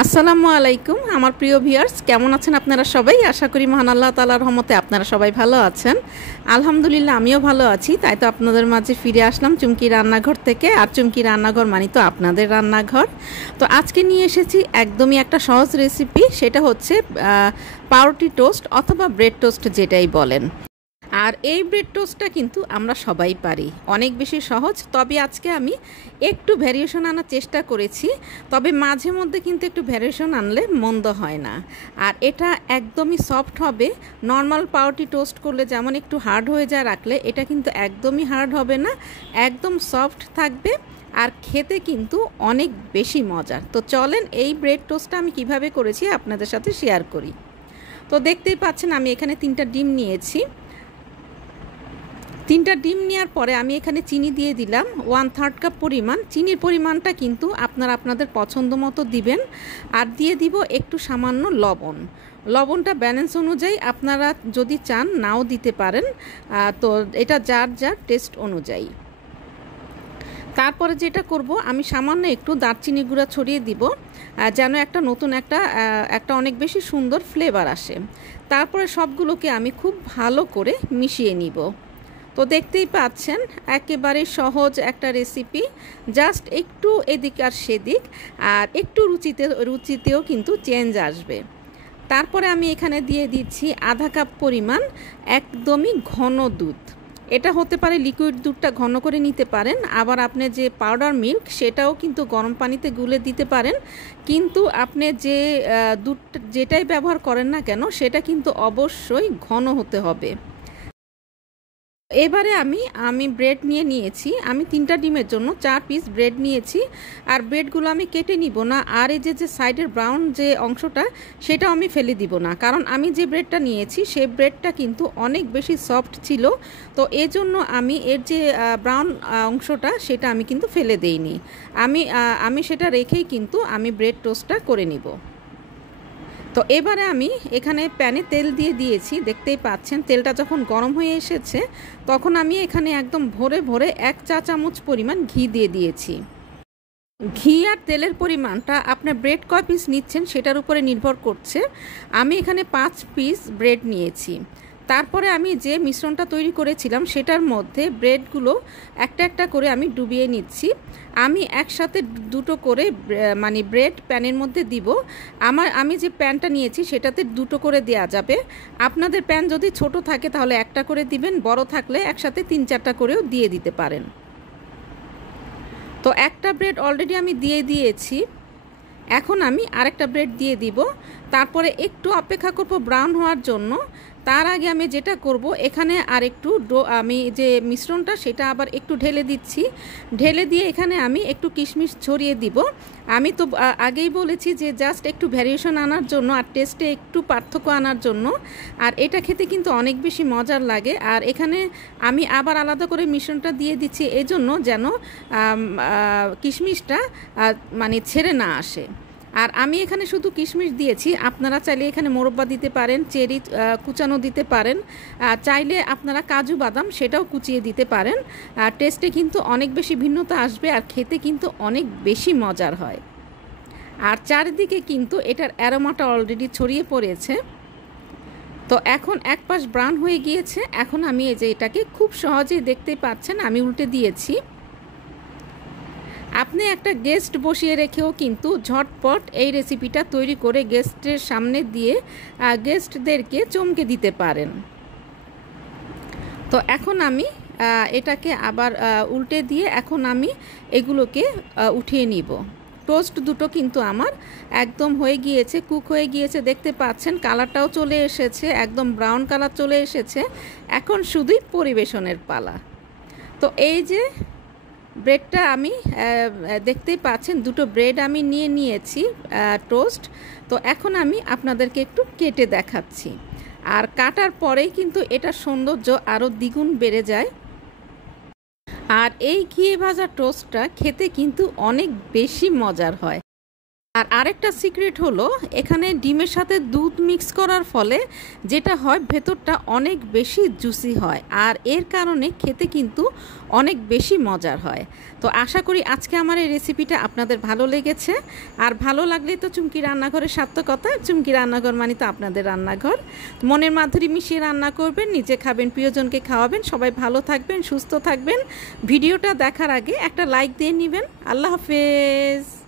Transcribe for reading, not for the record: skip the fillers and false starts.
আসসালামু আলাইকুম আমার প্রিয় ভিউয়ার্স, কেমন আছেন আপনারা সবাই? আশা করি মহান আল্লাহ তাআলার রহমতে আপনারা সবাই ভালো আছেন। আলহামদুলিল্লাহ আমিও ভালো আছি। তাই তো আপনাদের মাঝে ফিরে আসলাম চুমকি রান্নাঘর থেকে। আর চুমকি রান্নাঘর মানে তো আপনাদের রান্নাঘর। তো আজকে নিয়ে এসেছি একদমই একটা সহজ রেসিপি, সেটা হচ্ছে পাউরুটি টোস্ট অথবা ব্রেড টোস্ট যেটাই বলেন। আর এই ব্রেড টোস্টটা কিন্তু আমরা সবাই পারি, অনেক বেশি সহজ। তবে আজকে আমি একটু ভ্যারিয়েশন আনার চেষ্টা করেছি, তবে মাঝে মধ্যে কিন্তু একটু ভ্যারিয়েশন আনলে মন্দ হয় না। আর এটা একদমই সফট হবে। নর্মাল পাউরুটি টোস্ট করলে যেমন একটু হার্ড হয়ে যায় রাখলে, এটা কিন্তু একদমই হার্ড হবে না, একদম সফট থাকবে। আর খেতে কিন্তু অনেক বেশি মজার। তো চলেন এই ব্রেড টোস্টটা আমি কিভাবে করেছি আপনাদের সাথে শেয়ার করি। তো দেখতেই পাচ্ছেন আমি এখানে 3টা ডিম নিয়েছি। 3টা ডিম নেওয়ার পরে আমি এখানে চিনি দিয়ে দিলাম 1/3 কাপ পরিমাণ। চিনির পরিমাণটা কিন্তু আপনারা আপনাদের পছন্দ মতো দিবেন। আর দিয়ে দিব একটু সামান্য লবণ। লবণটা ব্যালেন্স অনুযায়ী আপনারা যদি চান নাও দিতে পারেন, তো এটা যার যার টেস্ট অনুযায়ী। তারপরে যেটা করব, আমি সামান্য একটু দারচিনি গুঁড়া ছড়িয়ে দিব, যেন একটা নতুন একটা অনেক বেশি সুন্দর ফ্লেভার আসে। তারপরে সবগুলোকে আমি খুব ভালো করে মিশিয়ে নিব। তো দেখতেই পাচ্ছেন একেবারে সহজ একটা রেসিপি, জাস্ট একটু এদিক আর সেদিক, আর একটু রুচিতেও কিন্তু চেঞ্জ আসবে। তারপরে আমি এখানে দিয়ে দিচ্ছি আধা কাপ পরিমাণ একদমই ঘন দুধ। এটা হতে পারে লিকুইড দুধটা ঘন করে নিতে পারেন, আবার আপনি যে পাউডার মিল্ক সেটাও কিন্তু গরম পানিতে গুলে দিতে পারেন। কিন্তু আপনি যে দুধ যেটাই ব্যবহার করেন না কেন, সেটা কিন্তু অবশ্যই ঘন হতে হবে। এবারে আমি ব্রেড নিয়েছি। আমি 3টা ডিমের জন্য 4 পিস ব্রেড নিয়েছি। আর ব্রেডগুলো আমি কেটে নিব না, আর এই যে সাইডের ব্রাউন যে অংশটা সেটাও আমি ফেলে দিব না, কারণ আমি যে ব্রেডটা নিয়েছি সেই ব্রেডটা কিন্তু অনেক বেশি সফট ছিল। তো এজন্য আমি এর যে ব্রাউন অংশটা সেটা আমি কিন্তু ফেলে দেইনি। আমি সেটা রেখেই কিন্তু আমি ব্রেড টোস্টটা করে নিব। তো এবারে আমি এখানে প্যানে তেল দিয়ে দিয়েছি, দেখতেই পাচ্ছেন। তেলটা যখন গরম হয়ে এসেছে তখন আমি এখানে একদম ভরে ভরে 1 চা চামচ পরিমাণ ঘি দিয়ে দিয়েছি। ঘি আর তেলের পরিমাণটা আপনার ব্রেড কয় পিস নিচ্ছেন সেটার উপরে নির্ভর করছে। আমি এখানে 5 পিস ব্রেড নিয়েছি। তারপরে আমি যে মিশ্রণটা তৈরি করেছিলাম সেটার মধ্যে ব্রেডগুলো একটা একটা করে আমি ডুবিয়ে নিচ্ছি। আমি একসাথে দুটো করে মানে ব্রেড প্যানের মধ্যে দিব। আমি যে প্যানটা নিয়েছি সেটাতে দুটো করে দেয়া যাবে। আপনাদের প্যান যদি ছোট থাকে তাহলে একটা করে দিবেন, বড় থাকলে একসাথে 3-4টা করেও দিয়ে দিতে পারেন। তো একটা ব্রেড অলরেডি আমি দিয়ে দিয়েছি, এখন আমি আরেকটা ব্রেড দিয়ে দিব। তারপরে একটু অপেক্ষা করব ব্রাউন হওয়ার জন্য। তার আগে আমি যেটা করব, এখানে আর একটু আমি যে মিশ্রণটা সেটা আবার একটু ঢেলে দিচ্ছি। ঢেলে দিয়ে এখানে আমি একটু কিশমিশ ছড়িয়ে দিব। আমি তো আগেই বলেছি যে জাস্ট একটু ভ্যারিয়েশন আনার জন্য আর টেস্টে একটু পার্থক্য আনার জন্য। আর এটা খেতে কিন্তু অনেক বেশি মজার লাগে। আর এখানে আমি আবার আলাদা করে মিশ্রণটা দিয়ে দিচ্ছি এজন্য যেন কিশমিশটা মানে ছেড়ে না আসে। আর আমি এখানে শুধু কিশমিশ দিয়েছি, আপনারা চাইলে এখানে মোরব্বা দিতে পারেন, চেরি কুচানো দিতে পারেন, চাইলে আপনারা কাজু বাদাম সেটাও কুচিয়ে দিতে পারেন। টেস্টে কিন্তু অনেক বেশি ভিন্নতা আসবে আর খেতে কিন্তু অনেক বেশি মজার হয়। আর চারিদিকে কিন্তু এটার অ্যারোমাটা অলরেডি ছড়িয়ে পড়েছে। তো এখন এক পাশ ব্রাউন হয়ে গিয়েছে। এখন আমি এই যে এটাকে খুব সহজেই দেখতেই পাচ্ছেন আমি উল্টে দিয়েছি। আপনি একটা গেস্ট বসিয়ে রেখেও কিন্তু ঝটপট এই রেসিপিটা তৈরি করে গেস্টের সামনে দিয়ে গেস্টদেরকে চমকে দিতে পারেন। তো এখন আমি এটাকে আবার উল্টে দিয়ে এখন আমি এগুলোকে উঠিয়ে নিব। টোস্ট দুটো কিন্তু আমার একদম হয়ে গিয়েছে, কুক হয়ে গিয়েছে, দেখতে পাচ্ছেন কালারটাও চলে এসেছে, একদম ব্রাউন কালার চলে এসেছে। এখন শুধুই পরিবেশনের পালা। তো এই যে ব্রেডটা আমি দেখতেই পাচ্ছেন দুটো ব্রেড আমি নিয়েছি টোস্ট। তো এখন আমি আপনাদেরকে একটু কেটে দেখাচ্ছি। আর কাটার পরেই কিন্তু এটা সৌন্দর্য আরও দ্বিগুণ বেড়ে যায়। আর এই ঘিয়ে ভাজা টোস্টটা খেতে কিন্তু অনেক বেশি মজার হয়। আর আরেকটা সিক্রেট হলো, এখানে ডিমের সাথে দুধ মিক্স করার ফলে যেটা হয় ভেতরটা অনেক বেশি জুসি হয়, আর এর কারণে খেতে কিন্তু অনেক বেশি মজার হয়। তো আশা করি আজকে আমার এই রেসিপিটা আপনাদের ভালো লেগেছে। আর ভালো লাগলে তো চুমকি রান্নাঘরের সার্থকতা। চুমকি রান্নাঘর মানে তো আপনাদের রান্নাঘর। মনের মাধুরী মিশিয়ে রান্না করবেন, নিজে খাবেন, প্রিয়জনকে খাওয়াবেন। সবাই ভালো থাকবেন, সুস্থ থাকবেন। ভিডিওটা দেখার আগে একটা লাইক দিয়ে নেবেন। আল্লাহ হাফেজ।